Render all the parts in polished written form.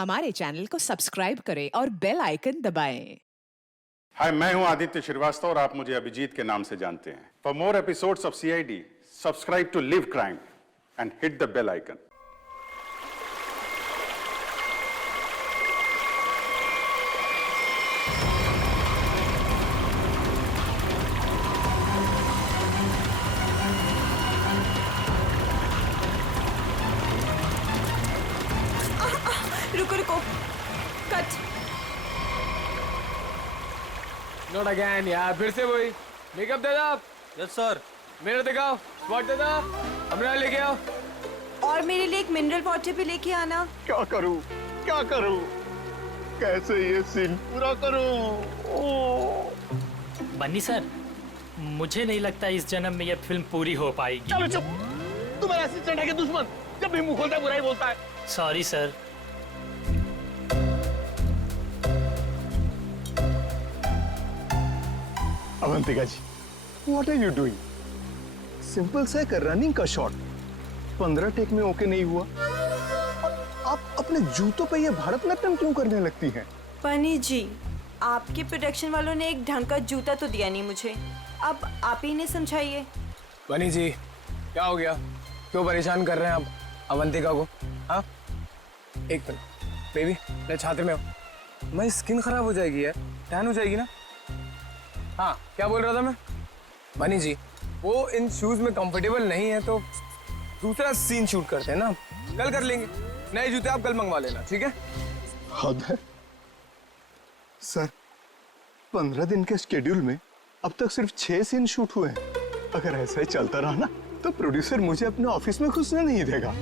हमारे चैनल को सब्सक्राइब करें और बेल आइकन दबाएं। हाय, मैं हूं आदित्य श्रीवास्तव और आप मुझे अभिजीत के नाम से जानते हैं। For more episodes of CID, subscribe to Live Crime and hit the bell icon. रुको रुको, कट। नॉट अगेन यार, फिर से वही। मेकअप दे दो। Yes sir. मिरर दिखाओ, स्पॉट दे दो, हमरा लेके आओ। और मेरे लिए एक मिनरल वाटर भी लेके आना। क्या करूं, क्या करूं, कैसे ये सीन पूरा करूं? बन्नी सर, मुझे नहीं लगता इस जन्म में यह फिल्म पूरी हो पाएगी। चलो चुप, तुम्हारा असिस्टेंट है कि दुश्मन? जब भी मुंह खोलता है बुराई बोलता है। Sorry sir. Avantika ji, what are you doing? Simple सा एक रनिंग का शॉट 15 टेक में ओके नहीं हुआ और आप अपने जूतों पे ये भारतनाट्यम क्यों करने लगती हैं? पनी जी, आपके प्रोडक्शन वालों ने एक ढंग का जूता तो दिया नहीं मुझे, अब आप ही ने समझाइए। बनी जी, क्या हो गया? क्यों परेशान कर रहे हैं आप अवंतिका को? हाँ, एक मिनट बेबी, मैं छात्र में हूँ। मेरी स्किन खराब हो जाएगी यार, टैन हो जाएगी ना। हाँ, क्या बोल रहा था मैं? बनी जी, वो इन शूज में कंफर्टेबल नहीं है तो दूसरा सीन शूट करते हैं ना, कल कर लेंगे। नए जूते आप कल मंगवा लेना, ठीक है? हद है सर, 15 दिन के शेड्यूल में अब तक सिर्फ 6 सीन शूट हुए हैं। अगर ऐसा ही चलता रहा ना तो प्रोड्यूसर मुझे अपने ऑफिस में घुसने नहीं देगा।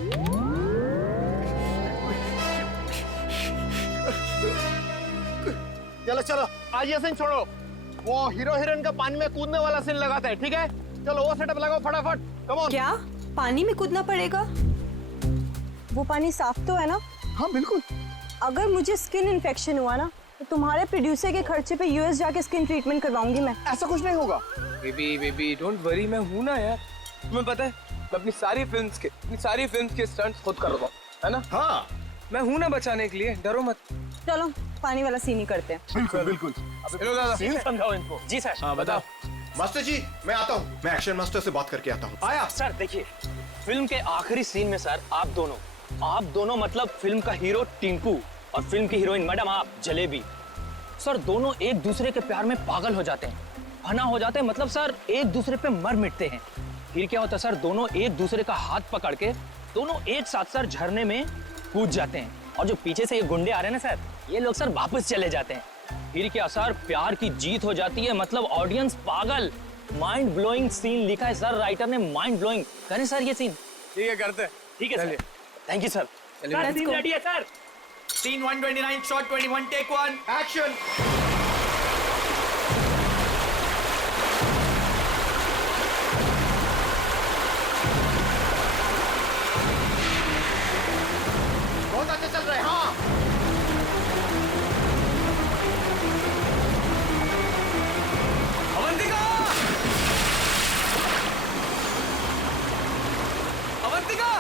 चलो चलो, आज ये सीन छोड़ो। वो हीरो हीरोइन का पानी में कूदने वाला सीन लगाते हैं, ठीक है? चलो वो सेटअप लगाओ फटाफट। Come on. क्या पानी में कूदना पड़ेगा? वो पानी साफ तो है ना? हाँ बिल्कुल। अगर मुझे स्किन इन्फेक्शन हुआ ना तो तुम्हारे प्रोड्यूसर के खर्चे पे यूएस जाके स्किन ट्रीटमेंट करवाऊंगी मैं। ऐसा कुछ नहीं होगा। बेबी डोंट वरी, मैं हूं ना यार। तुम्हें पता है, मैं अपनी सारी फिल्म्स के स्टंट्स खुद कर रहा हूं, है ना? हाँ, मैं हूं ना बचाने के लिए, डरो मत। चलो पानी वाला सीन ही करते हैं। बिल्कुल बिल्कुल। हेलो दादा, सीन समझाओ इनको। जी सर। हाँ बताओ। मास्टर जी, मैं आता हूँ। मैं एक्शन मास्टर से बात करके आता हूँ। आया। सर देखिए, फिल्म के आखिरी सीन में सर आप दोनों मतलब फिल्म का हीरो टिंकू और फिल्म की हीरोइन मैडम आप जलेबी, सर दोनों एक दूसरे के प्यार में पागल हो जाते हैं, फना हो जाते हैं, मतलब सर एक दूसरे पे मर मिटते हैं। फिर क्या होता है सर, दोनों एक दूसरे का हाथ पकड़ के दोनों एक साथ सर झरने में कूद जाते हैं। और जो पीछे से ये गुंडे आ रहे हैं ना सर, ये लोग सर वापस चले जाते हैं। फिर क्या सर, प्यार की जीत हो जाती है, मतलब ऑडियंस पागल। माइंड ब्लोइंग सीन लिखा है सर, राइटर ने माइंड ब्लोइंग। करें सर ये सीन? ठीक है, करते हैं। ठीक है सर, थैंक यू सर। चलिए। सीन रेडी है sir. Scene 129, shot 21, take 1, action. बहुत अच्छे चल रहे हैं। हाँ, अवंतिका! अवंतिका!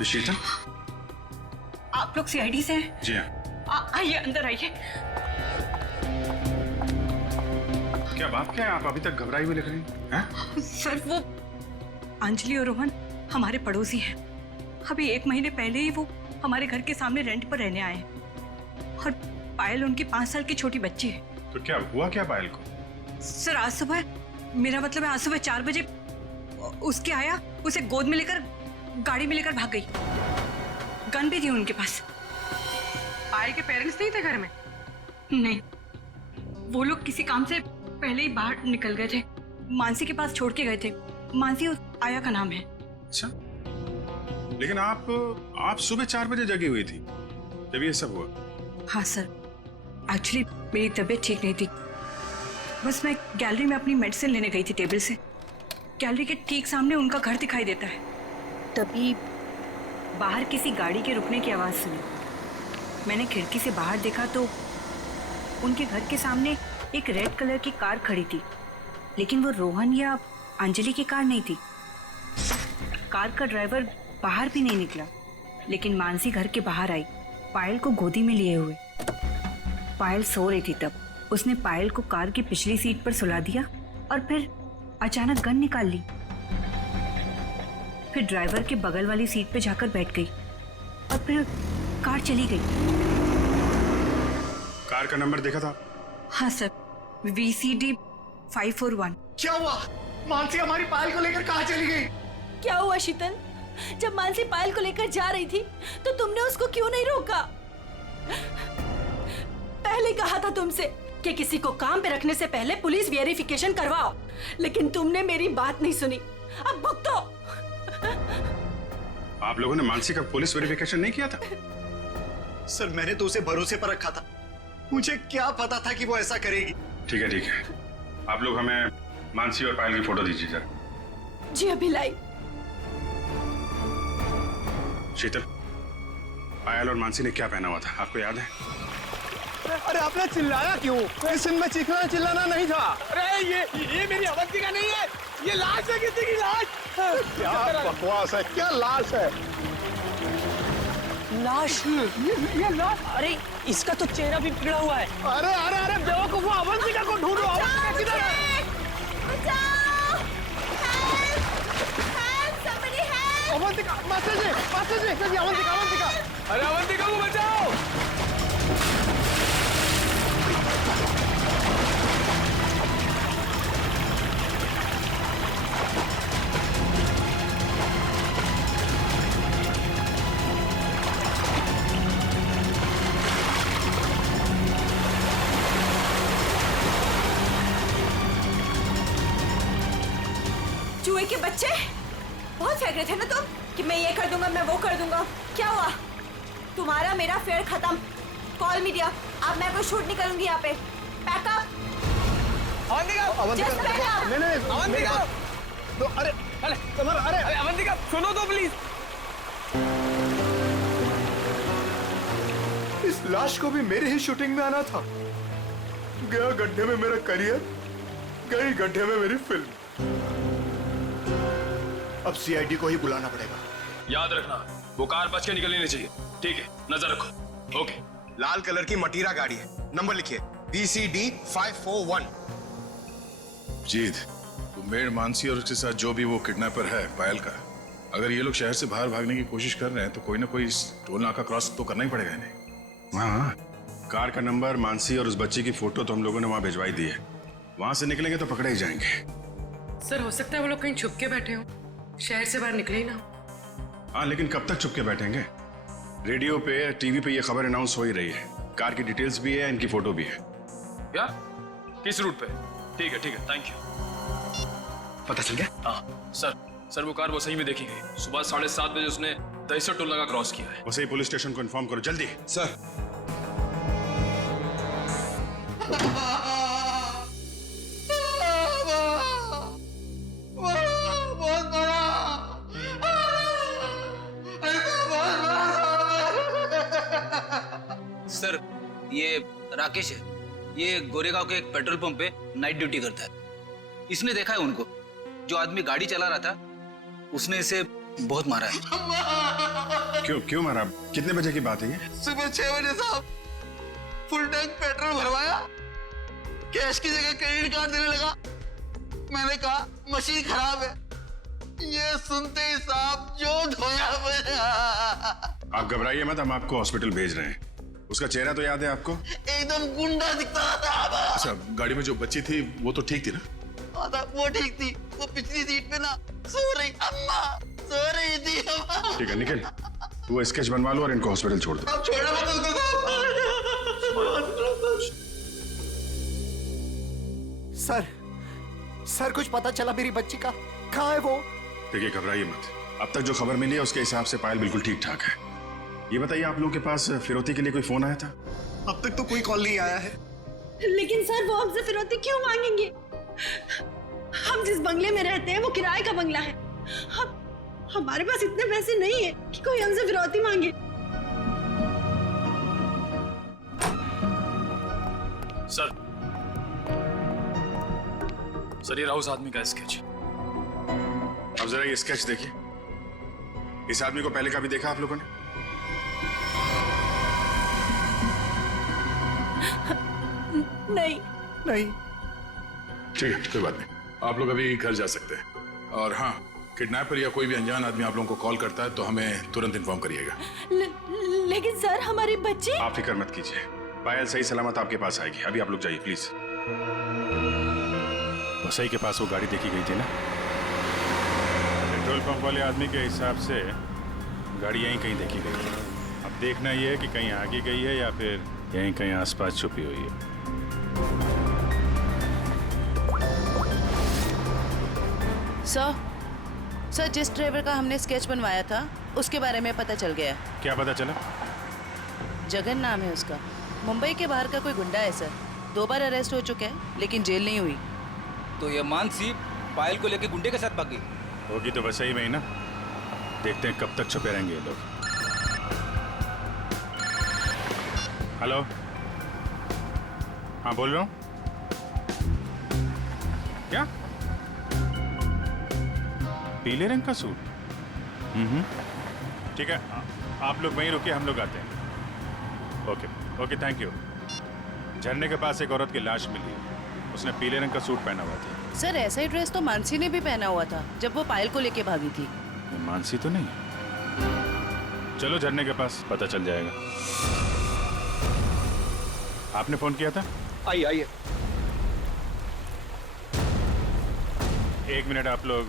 ऋषिता? आप लोग सीआईडी से हैं? जी हाँ। आइए अंदर आइए। क्या बात क्या है, आप अभी तक घबराई हुई लग रही हैं? सर वो अंजलि और रोहन हमारे पड़ोसी हैं। अभी 1 महीने पहले ही वो हमारे घर के सामने रेंट पर रहने आए हैं और पायल उनकी 5 साल की छोटी बच्ची है। तो क्या हुआ क्या पायल को? सर आज सुबह, मेरा मतलब है आज सुबह 4 बजे उसके आया, उसे गोद में लेकर गाड़ी में लेकर भाग गई। गन भी थी उनके पास। पायल के पेरेंट्स नहीं थे घर में, नहीं, वो लोग किसी काम से पहले ही बाहर निकल गए थे। मानसी के पास छोड़ के गए थे। मानसी उस आया का नाम है। अच्छा, लेकिन आप सुबह 4 बजे जगी हुई थी जब ये सब हुआ? हाँ सर, एक्चुअली मेरी तबीयत ठीक नहीं थी। बस मैं गैलरी में अपनी मेडिसिन लेने गई थी टेबल से। गैलरी के ठीक सामने उनका घर दिखाई देता है। तभी बाहर किसी गाड़ी के रुकने की आवाज़ सुनी। मैंने खिड़की से बाहर देखा तो उनके घर के सामने एक रेड कलर की कार खड़ी थी, लेकिन वो रोहन या अंजलि की कार नहीं थी। कार का ड्राइवर बाहर भी नहीं निकला, लेकिन मानसी घर के बाहर आई, पायल को गोदी में लिए हुए। पायल सो रही थी तब उसने पायल को कार की पिछली सीट पर सुला दिया और फिर अचानक गन निकाल ली। फिर ड्राइवर के बगल वाली सीट पे जाकर बैठ गई और फिर कार चली गई। कार का नंबर देखा था? हाँ सर, VCD 541। क्या हुआ? मानसी हमारी पायल को लेकर कहाँ चली गई? क्या हुआ शीतल? जब मानसी पायल को लेकर जा रही थी तो तुमने उसको क्यों नहीं रोका? पहले कहा था तुमसे कि किसी को काम पे रखने से पहले पुलिस वेरिफिकेशन करवाओ, लेकिन तुमने मेरी बात नहीं सुनी। अब भुगतो। आप लोगों ने मानसी का पुलिस वेरिफिकेशन नहीं किया था? सर मैंने तो उसे भरोसे पर रखा था, मुझे क्या पता था कि वो ऐसा करेगी। ठीक है, आप लोग हमें मानसी और पायल की फोटो दीजिए जरा। जी अभी लाई। शीतल, पायल और मानसी ने क्या पहना हुआ था आपको याद है? अरे आपने चिल्लाया क्यों? इस सीन में चीखना चिल्लाना नहीं था। अरे ये मेरी अवंतिका नहीं है, ये लाश है, किसी की लाश। क्या बकवास है, क्या लाश है? लाश? ये लाश? अरे इसका तो चेहरा भी बिगड़ा हुआ है। अरे अरे अरे बेवकूफ, अवंतिका को ढूंढो। अवंतिका किधर है? अवंतिका, मास्टर जी, अवंतिका। अरे अवंतिका को बचाओ। चूहे के बच्चे, बहुत फेंक रहे थे ना तुम कि मैं ये कर दूंगा, मैं वो कर दूंगा। क्या हुआ? तुम्हारा मेरा फेयर खत्म। कॉल मीडिया, अब मैं कोई शूट नहीं करूंगी यहाँ पे। पैकअप। अवंतिका, नहीं, अवंतिका। तो अरे अवंतिका सुनो तो प्लीज। इस लाश को भी मेरी ही शूटिंग में आना था। गया गड्ढे में मेरा करियर, गई गड्ढे में मेरी फिल्म। अब CID को ही बुलाना पड़ेगा। याद रखना, वो कार बच के निकलनी नहीं चाहिए। ठीक है, नजर रखो। ओके। लाल कलर की मटीरा गाड़ी है, नंबर लिखिए VCD 541। जीत, मेड मानसी और उसके साथ जो भी वो किडनैपर है पायल का, अगर ये लोग शहर से बाहर भागने की कोशिश कर रहे हैं तो कोई ना कोई टोल नाका क्रॉस तो करना ही पड़ेगा इन्हें। हाँ, कार का नंबर, मानसी और उस बच्ची की फोटो तो हम लोगों ने वहां भिजवाई दी है। वहां से निकलेंगे तो पकड़े ही जाएंगे। सर हो सकता है वो लोग कहीं छुप के बैठे हो, शहर से बाहर निकले ही ना। हाँ, लेकिन कब तक चुप के बैठेंगे? रेडियो पे, टीवी पे ये खबर अनाउंस हो ही रही है। कार की डिटेल्स भी है, इनकी फोटो भी है। क्या? किस रूट पे? ठीक है, थैंक यू। पता चल गया? हाँ सर, वो कार वो सही में देखी गई। सुबह 7:30 बजे उसने दहिसर टोल नाका क्रॉस किया है। वैसे ही पुलिस स्टेशन को इन्फॉर्म करो जल्दी। सर। सर, ये राकेश है। ये गोरेगांव के एक पेट्रोल पंप पे नाइट ड्यूटी करता है। इसने देखा है उनको। जो आदमी गाड़ी चला रहा था उसने इसे बहुत मारा है। क्यों मारा? कितने बजे की बात है ये? सुबह 6 बजे साहब। फुल टैंक पेट्रोल भरवाया, कैश की जगह क्रेडिट कार्ड देने लगा। मैंने कहा मशीन खराब है। ये सुनते ही साहब जो धोया मेरा। आप घबराइए मत, हम आपको हॉस्पिटल भेज रहे हैं। उसका चेहरा तो याद है आपको? एकदम गुंडा दिखता था। अच्छा, गाड़ी में जो बच्ची थी वो तो ठीक थी ना? वो ठीक थी। वो पिछली सीट पे ना सो रही अम्मा, सो रही थी अम्मा। ठीक है निखिल, वो स्केच बनवा लो और इनको हॉस्पिटल छोड़ दो। अब छोड़ो मत उसको साहब। सर कुछ पता चला मेरी बच्ची का? कहाँ है वो? देखिए घबराइए मत, अब तक जो खबर मिली है उसके हिसाब से पायल बिल्कुल ठीक ठाक है। ये बताइए आप लोगों के पास फिरौती के लिए कोई फोन आया था? अब तक तो कोई कॉल नहीं आया है। लेकिन सर वो हमसे फिरौती क्यों मांगेंगे? हम जिस बंगले में रहते हैं वो किराए का बंगला है। हमारे पास इतने पैसे नहीं है कि कोई हमसे फिरौती मांगे। सर ये रहा उस आदमी का स्केच। अब जरा ये स्केच देखिए, इस आदमी को पहले कभी देखा आप लोगों ने? नहीं। ठीक है, कोई बात नहीं, आप लोग अभी घर जा सकते हैं। और हाँ, किडनैपर या कोई भी अनजान आदमी आप लोगों को कॉल करता है तो हमें तुरंत इन्फॉर्म करिएगा। लेकिन सर हमारी बच्ची। आप फिक्र मत कीजिए, पायल सही सलामत आपके पास आएगी। अभी आप लोग जाइए प्लीज। वसई के पास वो गाड़ी देखी गई थी ना? पेट्रोल पंप वाले आदमी के हिसाब से गाड़ी यहीं कहीं देखी गई है। अब देखना ये है कि कहीं आगे गई है या फिर यहीं कहीं आसपास छुपी हुई है। सर जिस ड्राइवर का हमने स्केच बनवाया था उसके बारे में पता चल गया। क्या पता चला? जगन नाम है उसका। मुंबई के बाहर का कोई गुंडा है सर। 2 बार अरेस्ट हो चुका है लेकिन जेल नहीं हुई। तो ये मानसी पायल को लेके गुंडे के साथ भागी होगी तो वसई में ही ना। देखते हैं कब तक छुपे रहेंगे ये लोग। हेलो, हाँ बोल रहा हूँ। क्या? पीले रंग का सूट? ठीक है, आप लोग वहीं रुकिए, हम लोग आते हैं। Okay, thank you. झरने के पास एक औरत की लाश मिली है, उसने पीले रंग का सूट पहना हुआ था। सर ऐसा ही ड्रेस तो मानसी ने भी पहना हुआ था जब वो पायल को लेके भागी थी। ये मानसी तो नहीं? चलो झरने के पास, पता चल जाएगा। आपने फोन किया था? आइए। 1 मिनट, आप लोग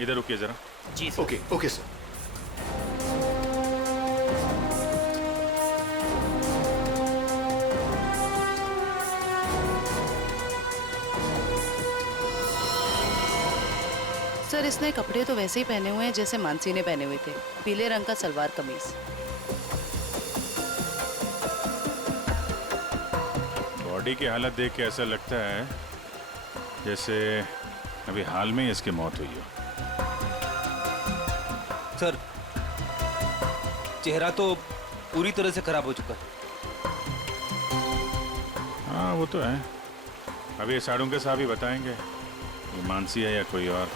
इधर रुकिए जरा। जी ओके सर। सर इसने कपड़े तो वैसे ही पहने हुए हैं जैसे मानसी ने पहने हुए थे। पीले रंग का सलवार कमीज। बॉडी की हालत देख के ऐसा लगता है जैसे अभी हाल में ही इसकी मौत हुई हो। सर चेहरा तो पूरी तरह से खराब हो चुका है। हाँ वो तो है। अभी ये साड़ू के साहब ही बताएंगे ये मानसी है या कोई और।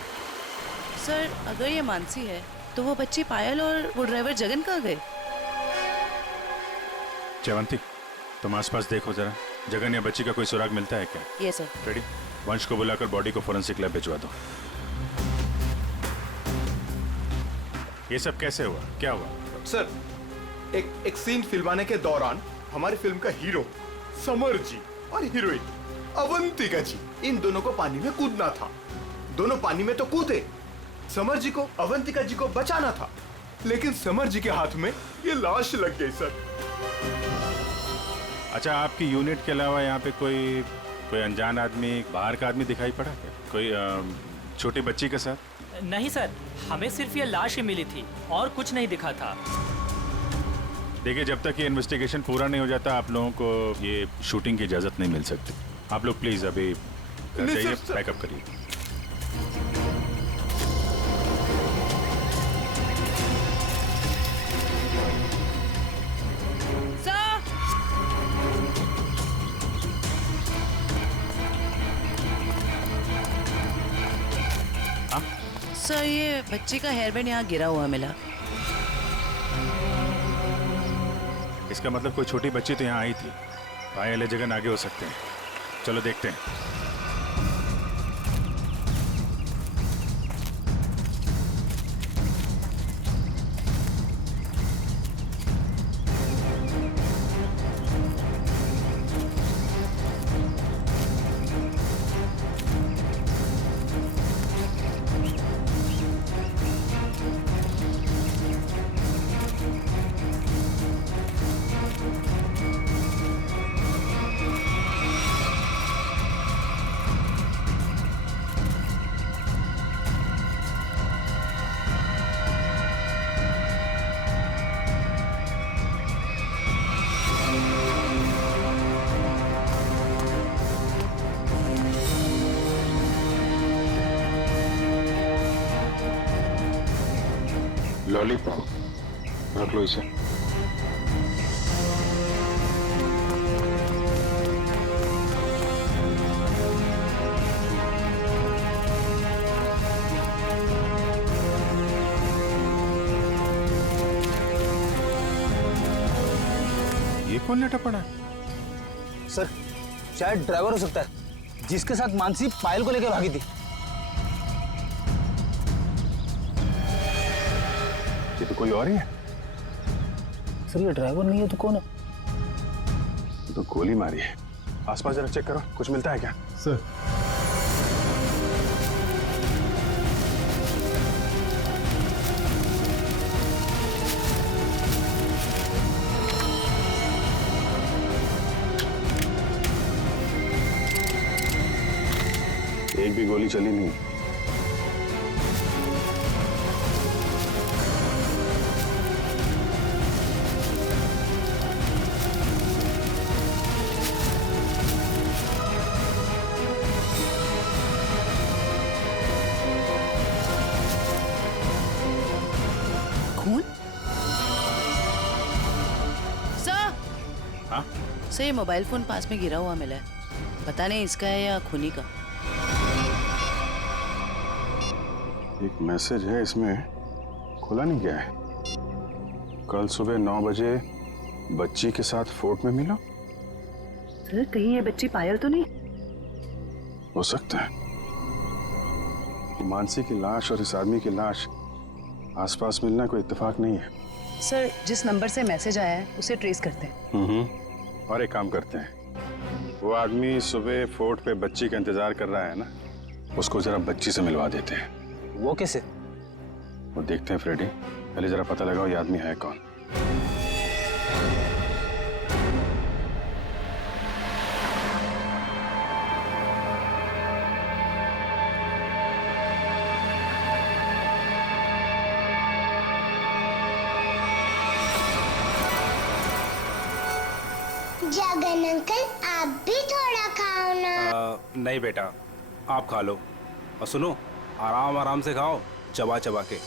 सर अगर ये मानसी है तो वो बच्ची पायल और वो ड्राइवर जगन कहाँ गए? जयवंती, तुम आसपास देखो जरा, जगन या बच्ची का कोई सुराग मिलता है क्या? ये सर। रेडी? वंश को बुलाकर बॉडी को फोरेंसिक लैब भिजवा दो। ये सब कैसे हुआ? क्या हुआ? सर एक सीन फिल्माने के दौरान हमारी फिल्म का हीरो समर जी और हीरोइन अवंतिका जी, इन दोनों को पानी में कूदना था। दोनों पानी में तो कूदे। समर जी को अवंतिका जी को बचाना था, लेकिन समर जी के हाथ में ये लाश लग गई सर। अच्छा, आपकी यूनिट के अलावा यहाँ पे कोई अनजान आदमी, बाहर का आदमी दिखाई पड़ा क्या? कोई छोटी बच्ची के साथ? नहीं सर, हमें सिर्फ ये लाश ही मिली थी और कुछ नहीं दिखा था। देखिए, जब तक ये इन्वेस्टिगेशन पूरा नहीं हो जाता आप लोगों को ये शूटिंग की इजाजत नहीं मिल सकती। आप लोग प्लीज अभी घर जाइए, पैकअप करिए। सर ये बच्ची का हेयरबैंड यहाँ गिरा हुआ मिला। इसका मतलब कोई छोटी बच्ची तो यहाँ आई थी। पायल या जगन आगे हो सकते हैं। चलो देखते हैं। लॉलीपॉप रख लो इसे। ये कौन लेटा पड़ा है? सर शायद ड्राइवर हो सकता है, जिसके साथ मानसी पायल को लेकर भागी थी। ये तो कोई और ही है। सर ये ड्राइवर नहीं है तो कौन है? तो गोली मारी है। आसपास जरा चेक करो, कुछ मिलता है क्या? सर एक भी गोली चली नहीं। खून? सर! हाँ? सर ये मोबाइल फोन पास में गिरा हुआ मिला है, पता नहीं इसका है या खूनी का। एक मैसेज है इसमें, खुला नहीं गया है। कल सुबह 9 बजे बच्ची के साथ फोर्ट में मिला। सर कहीं ये बच्ची पायल तो नहीं? हो सकता है। मानसी की लाश और इस आदमी की लाश आसपास मिलना कोई इत्तेफाक नहीं है। सर जिस नंबर से मैसेज आया है उसे ट्रेस करते हैं। और एक काम करते हैं, वो आदमी सुबह फोर्ट पे बच्ची का इंतजार कर रहा है ना, उसको जरा बच्ची से मिलवा देते हैं। वो कैसे? वो देखते हैं फ्रेडी, पहले जरा पता लगाओ ये आदमी है कौन। जगन अंकल आप भी थोड़ा खाओ ना। नहीं बेटा, आप खा लो और सुनो, आराम आराम से खाओ, चबा चबा के।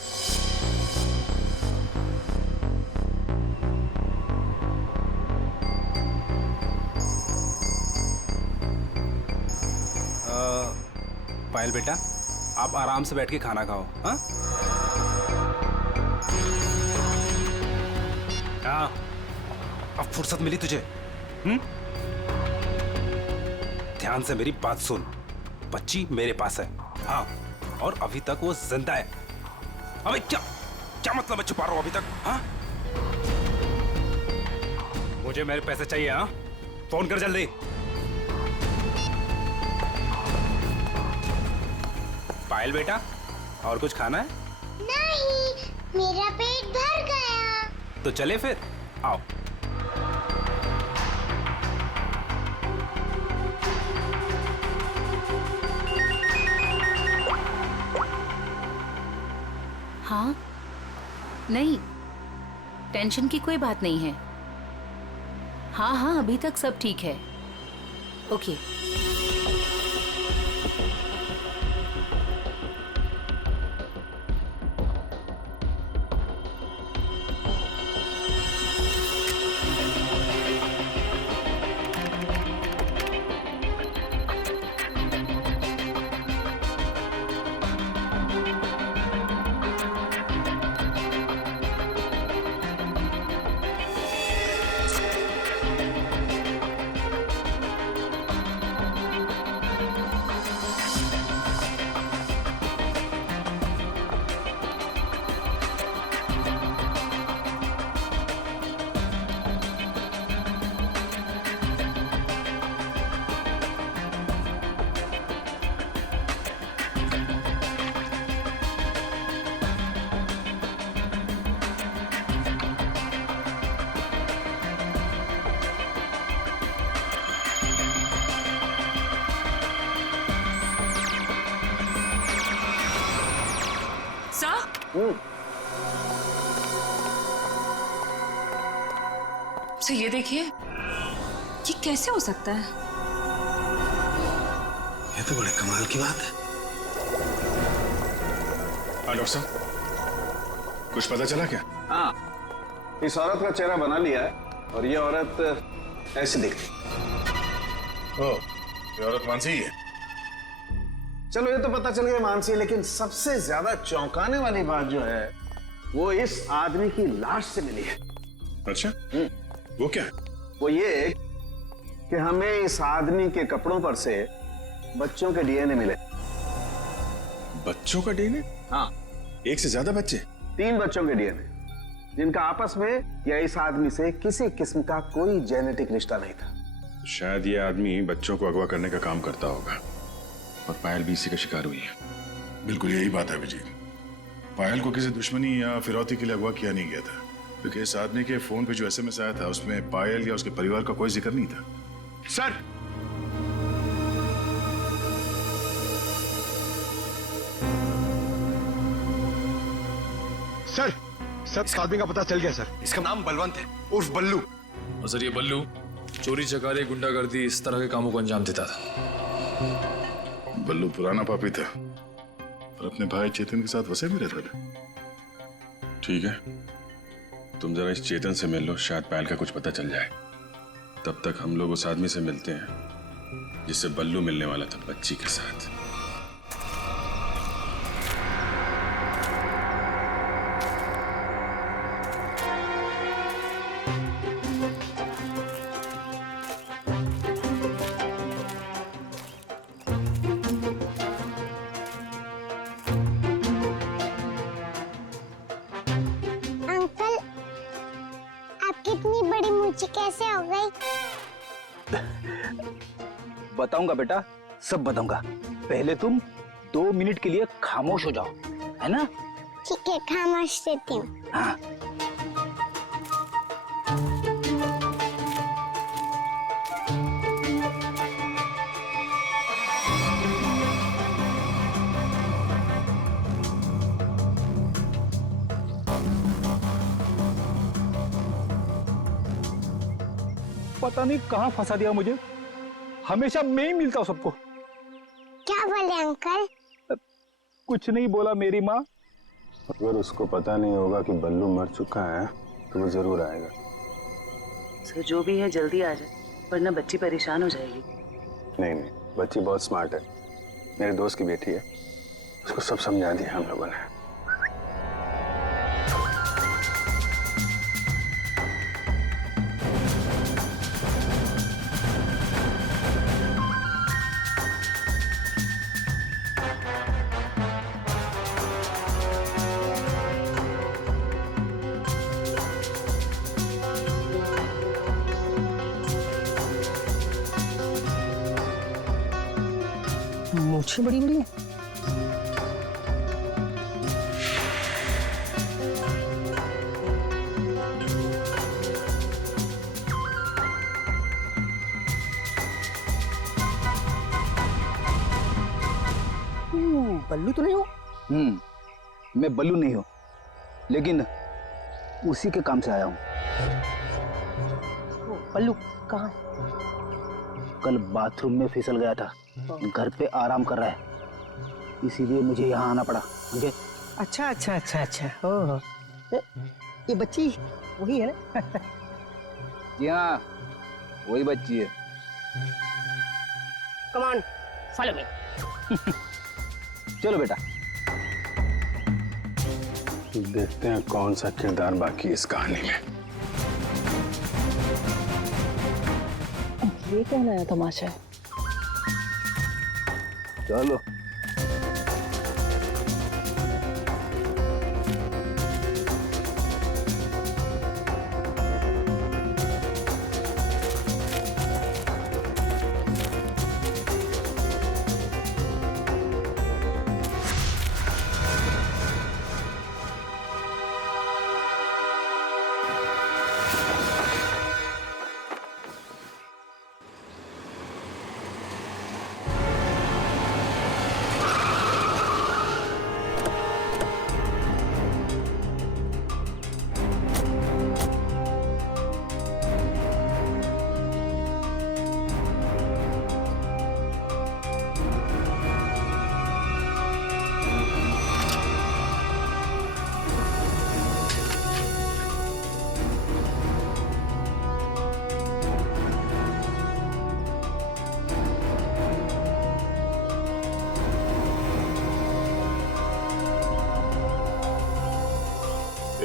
पायल बेटा, आप आराम से बैठ के खाना खाओ। हाँ हाँ, अब फुर्सत मिली तुझे? ध्यान से मेरी बात सुन, बच्ची मेरे पास है। हाँ, और अभी तक वो जिंदा है। अबे क्या क्या मतलब है छुपा रहा हूं अभी तक? हाँ, मुझे मेरे पैसे चाहिए। हाँ, फोन कर जल्दी। पायल बेटा, और कुछ खाना है? नहीं, मेरा पेट भर गया। तो चले फिर, आओ। हाँ, नहीं, टेंशन की कोई बात नहीं है। हाँ हाँ, अभी तक सब ठीक है। ओके। सर ये देखिए, ये कैसे हो सकता है? ये तो बड़े कमाल की बात है। हाँ डॉक्टर साहब, कुछ पता चला क्या? हाँ, इस औरत का चेहरा बना लिया है और ये औरत ऐसी दिखती। ओ, ये औरत मानसी ही है। चलो ये तो पता चल गया मानसी, लेकिन सबसे ज्यादा चौंकाने वाली बात जो है वो इस आदमी की लाश से मिली है। अच्छा, वो क्या? वो ये कि हमें इस आदमी के कपड़ों पर से बच्चों के डीएनए मिले। बच्चों का डीएनए? हाँ, एक से ज्यादा बच्चे? 3 बच्चों के डीएनए, जिनका आपस में या इस आदमी से किसी किस्म का कोई जेनेटिक रिश्ता नहीं था। शायद ये आदमी बच्चों को अगवा करने का काम करता होगा और पायल भी इसी का शिकार हुई है। बिल्कुल यही बात है अभिजीत। पायल को किसी दुश्मनी या फिरौती के लिए अगवा किया नहीं गया था, क्योंकि इस आदमी के फोन पे जो एसएमएस आया था उसमें पायल या उसके परिवार का कोई जिक्र नहीं था। सर, सर, इस आदमी का पता चल गया सर। इसका नाम बलवंत है, उर्फ बल्लू। और सर ये बल्लू चोरी चकारी गुंडागर्दी इस तरह के कामों को अंजाम देता था। बल्लू पुराना पापी था और अपने भाई चेतन के साथ वैसे भी रहता था। ठीक है, तुम जरा इस चेतन से मिल लो, शायद पायल का कुछ पता चल जाए। तब तक हम लोग उस आदमी से मिलते हैं जिससे बल्लू मिलने वाला था बच्ची के साथ। अंकल, आपकी इतनी बड़ी मूंछ कैसे हो गई? बताऊंगा बेटा, सब बताऊंगा। पहले तुम 2 मिनट के लिए खामोश हो जाओ, है ना? ठीक है, खामोश रहती हूँ। हाँ। पता नहीं कहाँ फंसा दिया मुझे, हमेशा मैं ही मिलता हूँ सबको। क्या बोले अंकल? कुछ नहीं बोला मेरी माँ। अगर उसको पता नहीं होगा कि बल्लू मर चुका है तो वो जरूर आएगा। सर जो भी है जल्दी आ जाए, वरना बच्ची परेशान हो जाएगी। नहीं नहीं, बच्ची बहुत स्मार्ट है, मेरे दोस्त की बेटी है, उसको सब समझा दिया हम लोगों ने। मूछें बड़ी बड़ी हैं। बल्लू तो नहीं हो? मैं बल्लू नहीं हूँ, लेकिन उसी के काम से आया हूँ। बल्लू कहाँ? कल बाथरूम में फिसल गया था, घर पे आराम कर रहा है, इसीलिए मुझे यहाँ आना पड़ा। समझे? अच्छा अच्छा अच्छा अच्छा, ओह, ये बच्ची वही है ना? जी हाँ, वही बच्ची है। Come on, follow me. चलो बेटा। देखते हैं कौन सा किरदार बाकी इस कहानी में। ये क्या नया तमाशा है? चलो।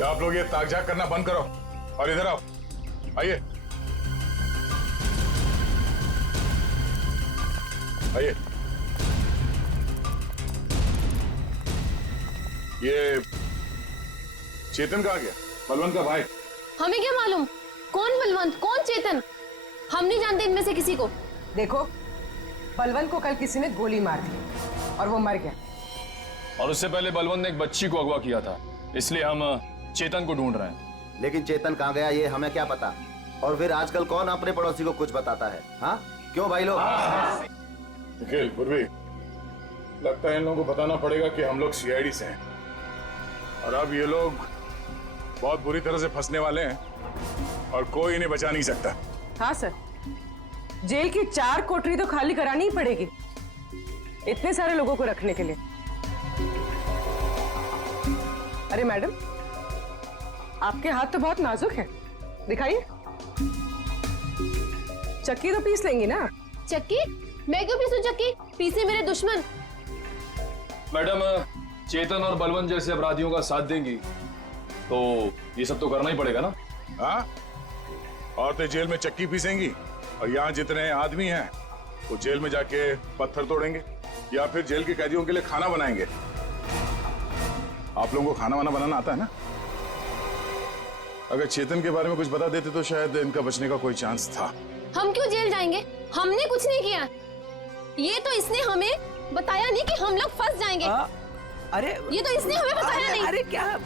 ये आप लोग ये ताक-झाक करना बंद करो और इधर आओ। आइए आइए। ये चेतन कहाँ गया? बलवंत का भाई। हमें क्या मालूम कौन बलवंत कौन चेतन, हम नहीं जानते इनमें से किसी को। देखो, बलवंत को कल किसी ने गोली मार दी और वो मर गया। और उससे पहले बलवंत ने एक बच्ची को अगवा किया था, इसलिए हम चेतन को ढूंढ रहे हैं। लेकिन चेतन कहाँ गया ये हमें क्या पता। और फिर आजकल कौन अपने पड़ोसी को कुछ बताता है? हाँ क्यों भाई लोग? निखिल, पूर्वी, लगता है इन लोगों को बताना पड़ेगा कि हम लोग सीआईडी से हैं और अब ये लोग बहुत बुरी तरह से फंसने वाले हैं और कोई इन्हें बचा नहीं सकता। हाँ सर, जेल की 4 कोठरी तो खाली करानी ही पड़ेगी इतने सारे लोगों को रखने के लिए। अरे मैडम, आपके हाथ तो बहुत नाजुक है, दिखाइए। चक्की तो पीस लेंगी ना? चक्की? मैं क्यों पीसूं चक्की? पीसे मेरे दुश्मन। मैडम, चेतन और बलवंत जैसे अपराधियों का साथ देंगी तो ये सब तो करना ही पड़ेगा ना। हाँ, औरतें जेल में चक्की पीसेंगी और यहाँ जितने आदमी हैं वो जेल में जाके पत्थर तोड़ेंगे या फिर जेल के कैदियों के लिए खाना बनाएंगे। आप लोगों को खाना वाना बनाना आता है ना? अगर चेतन के बारे में कुछ बता देते तो शायद इनका बचने का कोई चांस था। हम क्यों जेल जाएंगे? हमने कुछ नहीं किया। ये तो इसने हमें बताया नहीं कि हम लोग फंस जाएंगे। अरे ये तो इसने हमें बताया नहीं। अरे क्या?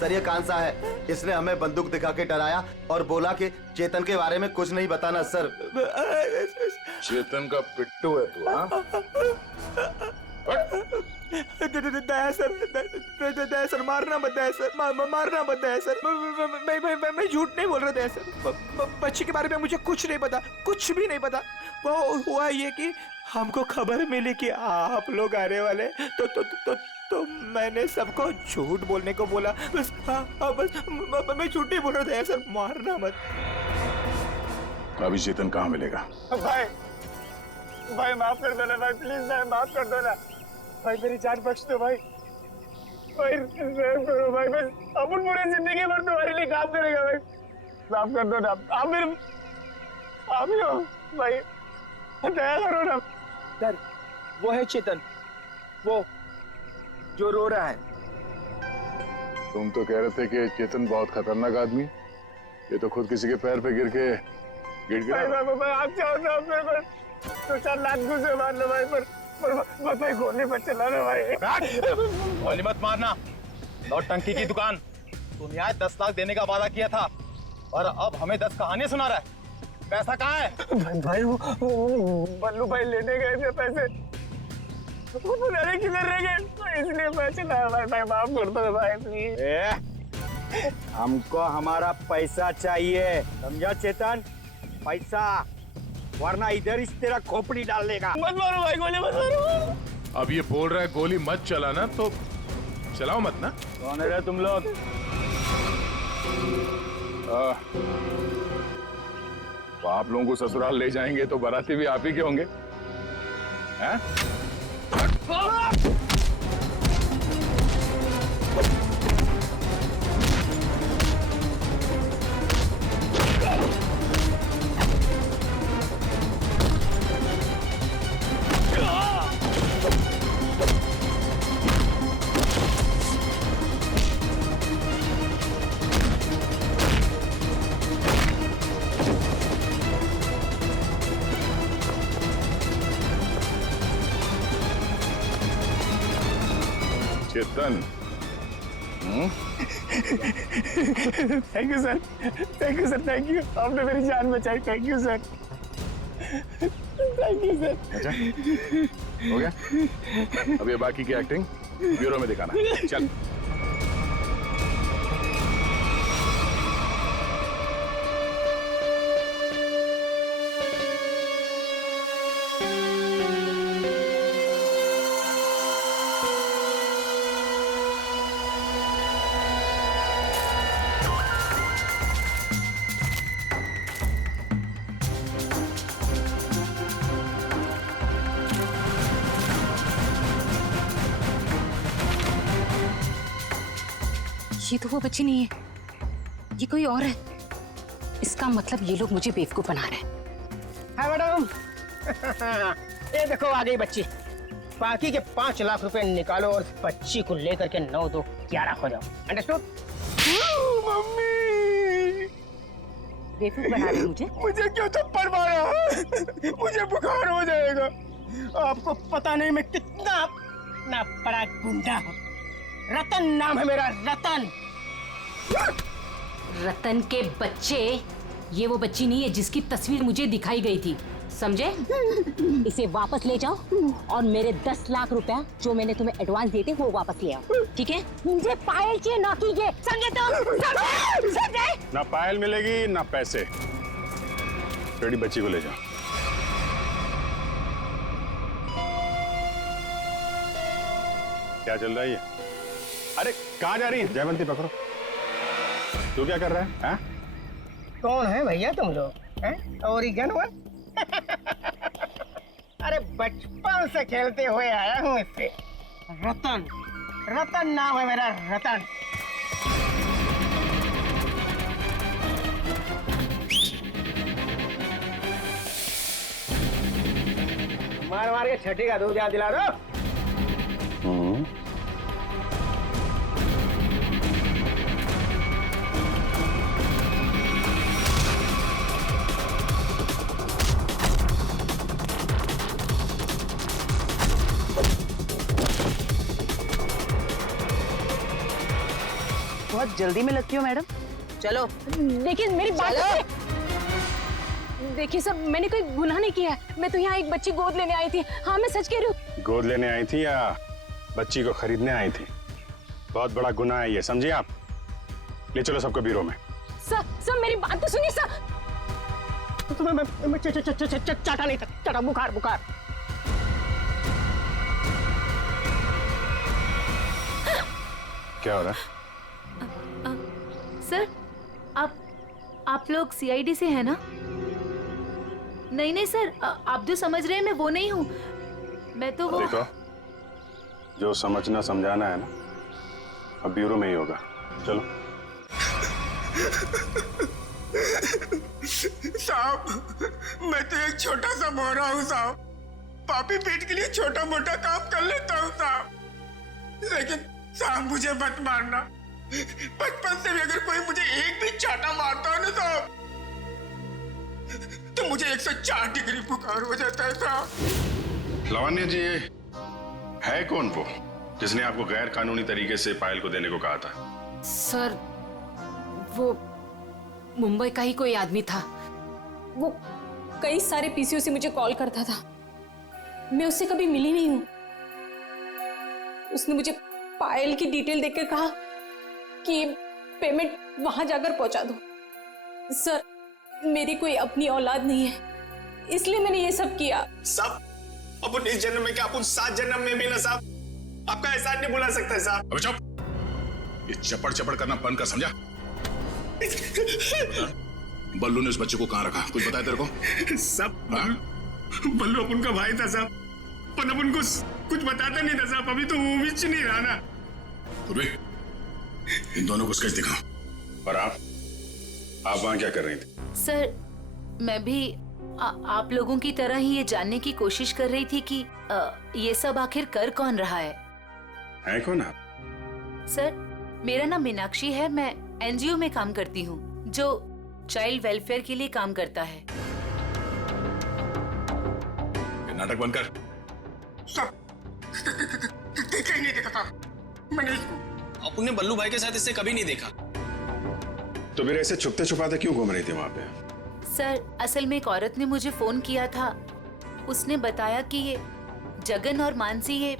सर ये कांसा है, इसने हमें बंदूक दिखा के डराया और बोला कि चेतन के बारे में कुछ नहीं बताना। सर चेतन का पिट्टू है तू? हाँ, दया सर, मारना मत दया सर, मारना मत दया सर। मैं झूठ नहीं बोल रहा दया सर। बच्ची के बारे में मुझे कुछ नहीं पता, कुछ भी नहीं पता। वो हुआ ये कि हमको खबर मिली कि आप लोग आने वाले, तो मैंने सबको झूठ बोलने को बोला। बस बस मैं झूठ नहीं बोल रहा दया सर, मारना मत। अभी चेतन कहाँ मिलेगा? भाई माफ कर दो ना भाई, प्लीज भाई माफ कर दो ना भाई, मेरी जान बख्श दो भाई। भाई करो भाई, बस अपन पूरी जिंदगी भर तुम्हारे लिए काम करेगा भाई, माफ कर दो ना। आप ही हो भाई, दया करो ना। सर वो है चेतन, वो जो रो रहा है। तुम तो कह रहे थे कि चेतन बहुत खतरनाक आदमी, ये तो खुद किसी के पैर पे गिर के गिर गया। भाई आप चाहो तो आप मेरे को 2-4 लाख घुसे मार लो भाई, पर भाई गोली मत चलाना भाई। गोली मत मारना, नौटंकी की दुकान। तुम यहाँ 10 लाख देने का वादा किया था और अब हमें 10 कहानियां सुना रहा है। पैसा कहाँ है? भाई वो बल्लू भाई लेने गए थे पैसे, वो पता नहीं किधर रह गए, तो इसलिए मैं चला। भाई माफ कर दो भाई प्लीज। हमको हमारा पैसा चाहिए, समझा चेतन? पैसा, वरना इधर इस तेरा खोपड़ी डाल देगा। मत मारो भाई, गोली मत मारो। अब ये बोल रहा है गोली मत चलाना, तो चलाओ मत ना। कौन है रे तुम लोग? तो आप लोगों को ससुराल ले जाएंगे तो बाराती भी आप ही के होंगे, हैं? Chetan, thank you sir, thank you sir, thank you. आपने मेरी जान बचाई, thank you sir, thank you sir. अच्छा हो गया, अब ये बाकी की एक्टिंग ब्यूरो में दिखाना। चल। ये तो वो बच्ची नहीं है, ये कोई और है। इसका मतलब ये लोग मुझे बेवकूफ बना रहे हैं। हाँ मैडम, ये देखो आ गई बच्ची। बाकी के 5 लाख रुपए निकालो और बच्ची को लेकर के 9 2 11 हो जाओ। अंडरस्टूड? मम्मी बेवकूफ बना रहे मुझे। मुझे क्यों थप्पड़ मारा? मुझे बुखार हो जाएगा। आपको पता नहीं मैं कितना ना बड़ा गुंडा हूँ। रतन नाम है मेरा, रतन। रतन के बच्चे, ये वो बच्ची नहीं है जिसकी तस्वीर मुझे दिखाई गई थी, समझे? इसे वापस ले जाओ और मेरे 10 लाख रुपया जो मैंने तुम्हें एडवांस दिए थे वो वापस ले आओ, ठीक है? मुझे पायल चाहिए, ना कि ये, समझे तुम? समझे? ना पायल मिलेगी ना पैसे। रेडी, बच्ची को ले जाओ। क्या चल रहा है ये? अरे कहाँ जा रही है? जयवंती पकड़ो। तू क्या कर रहा है? हाँ? कौन है भैया तुम लोग? ओरिगन हुआ? अरे बचपन से खेलते हुए आया हूँ इससे। रतन, रतन नाम है मेरा, रतन। मार मार के छठी का दूध याद दिला दो। बहुत जल्दी में लगती हो मैडम, चलो। देखिए मेरी बात, देखिए सर, मैंने कोई गुनाह नहीं किया है। मैं तो यहाँ एक बच्ची गोद लेने आई थी। हाँ मैं सच कह रही हूँ। गोद लेने आई थी या बच्ची को खरीदने आई थी? बहुत बड़ा गुनाह है ये, समझिए आप। ले चलो सबको ब्यूरो में। सर मेरी बात तो सुनिए सर। मैं चाटा नहीं था, चाटा बुखार बुखार। क्या हो रहा है? सर आप लोग सीआईडी से हैं ना? नहीं नहीं सर, आप जो समझ रहे हैं मैं वो नहीं हूँ। मैं तो वो... देखो, जो समझना समझाना है ना, अब ब्यूरो में ही होगा। चलो। साहब, मैं तो एक छोटा सा मोहरा हूँ साहब। पापी पेट के लिए छोटा मोटा काम कर लेता हूँ साहब। लेकिन साहब मुझे मत मारना। बचपन से भी अगर कोई मुझे एक भी चाटा मारता है ना साहब, तो मुझे 104 डिग्री बुखार हो जाता है साहब। लावण्य जी, है कौन वो जिसने आपको गैर कानूनी तरीके से पायल को देने को कहा था? सर वो मुंबई का ही कोई आदमी था। वो कई सारे पीसीओ से मुझे कॉल करता था। मैं उससे कभी मिली नहीं हूँ। उसने मुझे पायल की डिटेल देकर कहा कि पेमेंट वहां जाकर पहुंचा दो। सर मेरी कोई अपनी औलाद नहीं है, इसलिए मैंने ये सब किया। साहब, अपन इस जन्म में क्या, अपन 7 जन्म में भी ना साहब आपका एहसान नहीं भुला सकता साहब। अबे चुप, ये चपड़ चपड़ करना बंद कर, समझा? बल्लू ने उस बच्चे को कहाँ रखा, कुछ बताया तेरे को? सब बल्लू अपन का भाई था साहब, पर अपन को कुछ बताता नहीं था साहब। अभी तो वो भी नहीं रहा ना। इन दोनों को स्केच दिखाओ। और आप वहां क्या कर रही थी? सर मैं भी आप लोगों की तरह ही ये जानने की कोशिश कर रही थी कि ये सब आखिर कर कौन रहा है कौन आप? सर मेरा नाम मीनाक्षी है। मैं एनजीओ में काम करती हूँ जो चाइल्ड वेलफेयर के लिए काम करता है। नाटक बंद कर। देखा ही नहीं, देखा था मैंने इसको। अपने बल्लू भाई के साथ इससे कभी नहीं देखा। तो फिर ऐसे छुपते छुपाते क्यों घूम रही थी वहां पे? सर असल में एक औरत ने मुझे फोन किया था। उसने बताया कि ये जगन और मानसी ये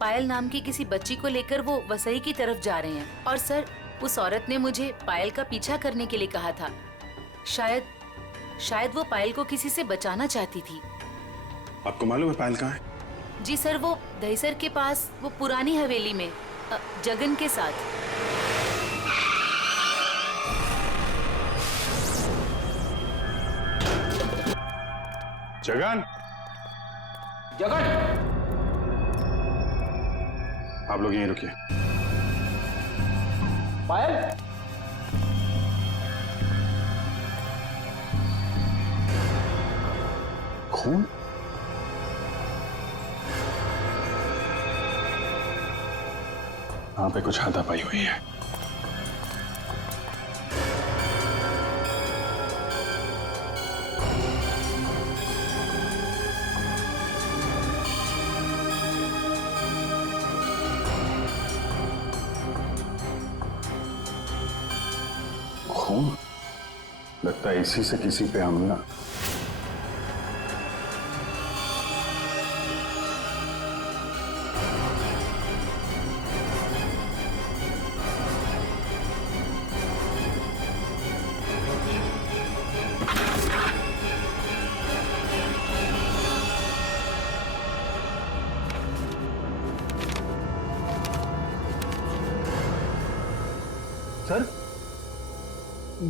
पायल नाम की किसी बच्ची को लेकर वो वसई की तरफ जा रहे हैं। और सर उस औरत ने मुझे पायल का पीछा करने के लिए कहा था। शायद वो पायल को किसी से बचाना चाहती थी। आपको मालूम है पायल कहाँ है? जी सर, वो दहीसर के पास वो पुरानी हवेली में जगन के साथ। जगन, जगन, आप लोग यहीं रुकिए। पायल खून? वहां पे कुछ हाथापाई हुई है। खून? लगता है इसी से किसी पे हमला। सर,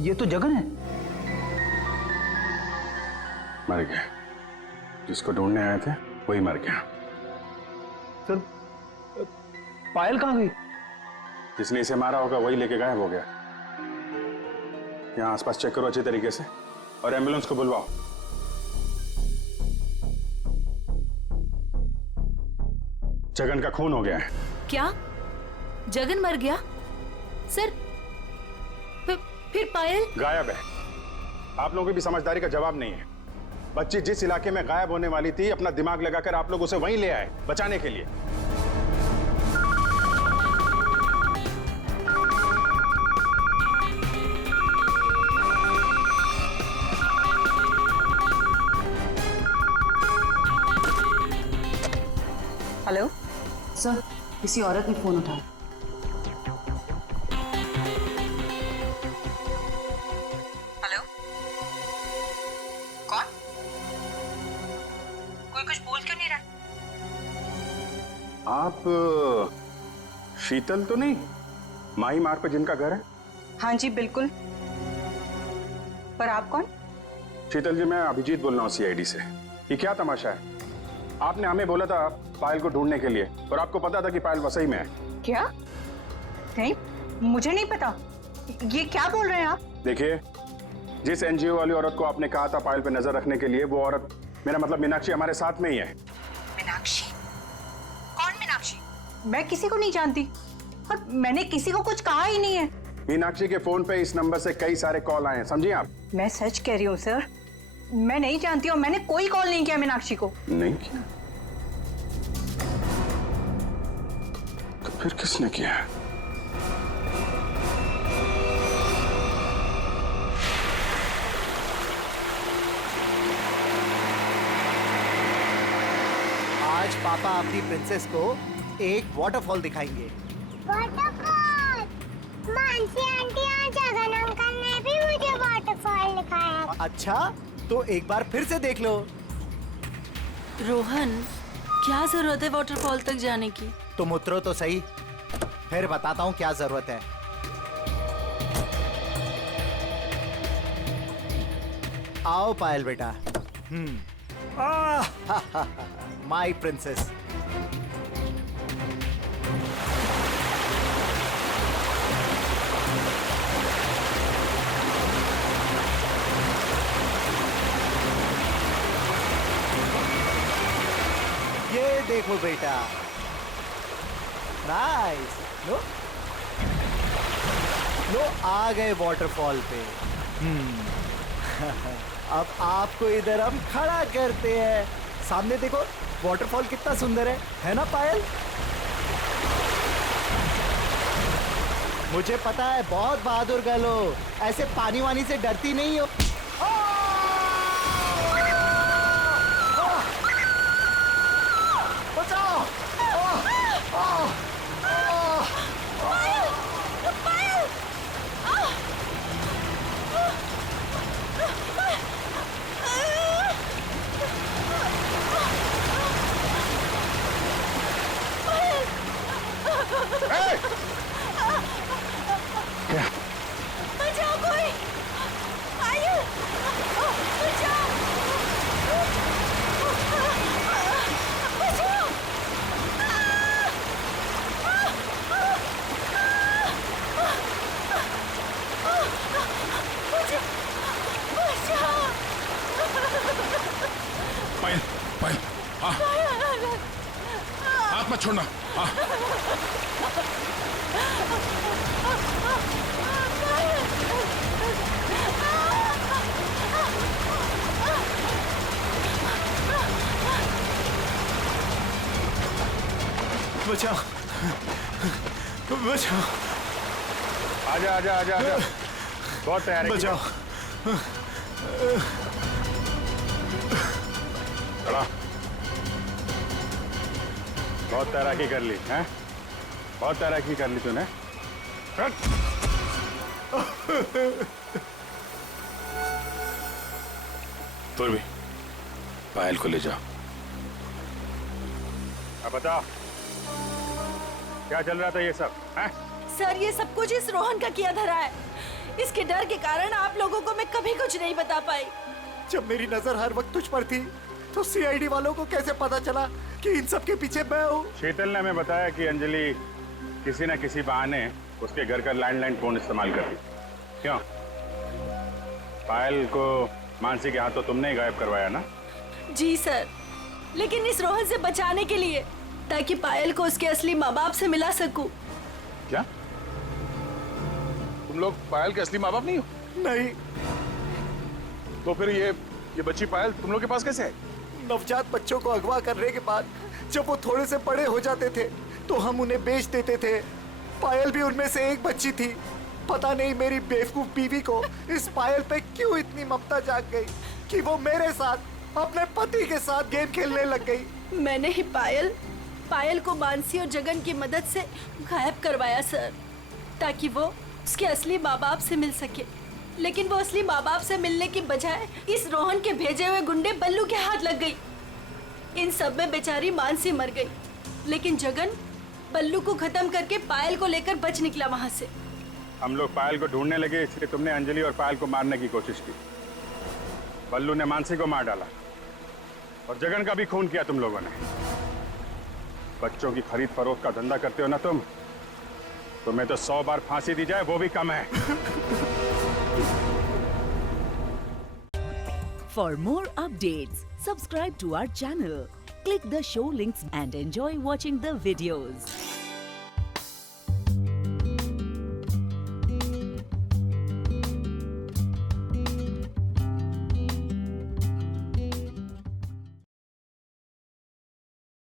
ये तो जगन है। मर गया। जिसको ढूंढने आए थे वही मर गया। सर, पायल कहाँ गई? जिसने इसे मारा होगा वही लेके गायब हो गया। यहाँ आसपास चेक करो अच्छी तरीके से और एम्बुलेंस को बुलवाओ। जगन का खून हो गया है। क्या? जगन मर गया? सर, फिर पायल गायब है। आप लोगों की भी समझदारी का जवाब नहीं है। बच्ची जिस इलाके में गायब होने वाली थी, अपना दिमाग लगाकर आप लोग उसे वहीं ले आए बचाने के लिए। हेलो सर, किसी औरत ने फोन उठाया। हेलो, कौन? कोई कुछ बोल क्यों नहीं रहा? आप शीतल तो नहीं? माही मार्ग पे जिनका घर है? हाँ जी बिल्कुल। पर आप कौन? शीतल जी, मैं अभिजीत बोल रहा हूँ CID से। ये क्या तमाशा है? आपने हमें बोला था पायल को ढूंढने के लिए और आपको पता था कि पायल वसई में है। क्या? नहीं, मुझे नहीं पता। ये क्या बोल रहे हैं आप? देखिए, जिस NGO वाली औरत को आपने कहा था पायल पे नजर रखने के लिए, वो औरत, मेरा मतलब मीनाक्षी, हमारे साथ में ही है। मीनाक्षी? कौन मीनाक्षी? मैं किसी को नहीं जानती और मैंने किसी को कुछ कहा ही नहीं है। मीनाक्षी के फोन पे इस नंबर से कई सारे कॉल आए हैं, समझिए आप। मैं सच कह रही हूँ सर, मैं नहीं जानती और मैंने कोई कॉल नहीं किया मीनाक्षी को। नहीं किया? तो फिर किसने किया? आज पापा अपनी प्रिंसेस को एक वाटरफॉल दिखाएंगे। वाटरफॉल? मानसी आंटी और जगन अंकल ने भी मुझे वाटरफॉल दिखाया। अच्छा, तो एक बार फिर से देख लो। रोहन, क्या जरूरत है वाटरफॉल तक जाने की? तुम उतरो तो सही, फिर बताता हूँ क्या जरूरत है। आओ पायल बेटा। My princess. ये देखो बेटा, नाइस। लो लो, आ गए वाटरफॉल पे। अब आपको इधर हम खड़ा करते हैं। सामने देखो, वाटरफॉल कितना सुंदर है ना पायल? मुझे पता है बहुत बहादुर गर्ल हो, ऐसे पानी वानी से डरती नहीं हो। बचाओ! बचाओ कोई! पायल! पायल पायल हाँ हाथ मत छोड़ना हाँ बचाओ बचाओ आजा आजा आजा आजा बहुत तैयार है बचाओ खड़ा बहुत तैराकी कर ली हैं बहुत तैराकी कर ली तूने तो भी पायल को ले जाओ अब बताओ क्या चल रहा था ये सब हैं सर ये सब कुछ इस रोहन का किया धरा है। इसके डर के कारण आप लोगों को मैं कभी कुछ नहीं बता पाई। जब मेरी नजर हर वक्त तुझ पर थी तो सीआईडी वालों को कैसे पता चला कि इन सब के पीछे मैं हूँ? शीतल ने हमें बताया कि अंजलि किसी न किसी बहाने उसके घर का लैंडलाइन फोन इस्तेमाल करती। क्यों? पायल को मानसी के हाथों तुमने ही गायब करवाया ना? जी सर, लेकिन इस रोहन से बचाने के लिए, ताकि पायल को उसके असली माँ बाप से मिला सकूं। क्या तुम लोग पायल के असली माँ बाप नहीं हो? नहीं। तो फिर ये बच्ची पायल तुम लोग के पास कैसे आई? नवजात बच्चों को अगवा करने के बाद जब वो थोड़े से बड़े हो जाते थे तो हम उन्हें बेच देते थे। पायल भी उनमें से एक बच्ची थी। पता नहीं मेरी बेवकूफ बीवी को इस पायल पे क्यों इतनी ममता जाग गई कि वो मेरे साथ अपने पति के साथ गेम खेलने लग गई। मैंने ही पायल को मानसी और जगन की मदद से गायब करवाया सर, ताकि वो उसके असली माँ बाप से मिल सके। लेकिन वो असली माँ बाप से मिलने की बजाय इस रोहन के भेजे हुए गुंडे बल्लू के हाथ लग गई। इन सब में बेचारी मानसी मर गई, लेकिन जगन बल्लू को खत्म करके पायल को लेकर बच निकला वहां से। हम लोग पायल को ढूंढने लगे, इसलिए तुमने अंजलि और पायल को मारने की कोशिश की। बल्लू ने मानसी को मार डाला और जगन का भी खून किया तुम लोगों ने। बच्चों की खरीद फरोख्त का धंधा करते हो ना तुम, तुम्हें तो 100 बार फांसी दी जाए वो भी कम है। For more updates, subscribe to our channel, click the show links and enjoy watching the videos.